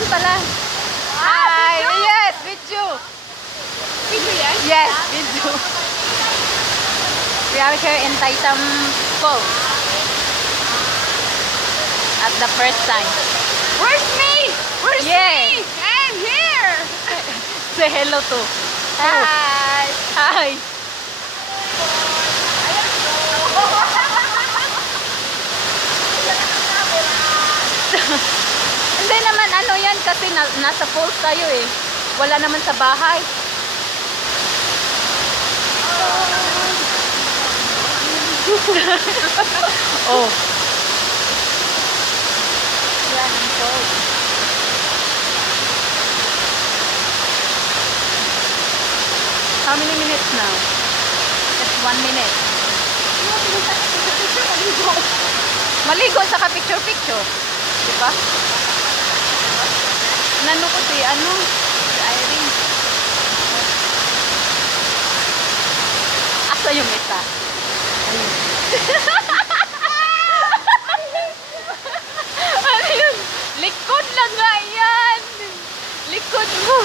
yan pala. Hi! Yes, video. Video yan? Yes, video. We are here in Taitam Falls. At the first time. Where's me? Where's Yes. me? I'm here. Say hello to. Hi. Hi. Hindi naman ano yan kasi nasa falls tayo eh. Wala naman sa bahay. Oh. Yan ang falls. How many minutes now? Just 1 minute. Maligo sa picture-picture. Diba? Nano ko si ano? Si Irene. Asa yung isa? Ayun. Ano yun? Likod lang nga yan. Likod mo.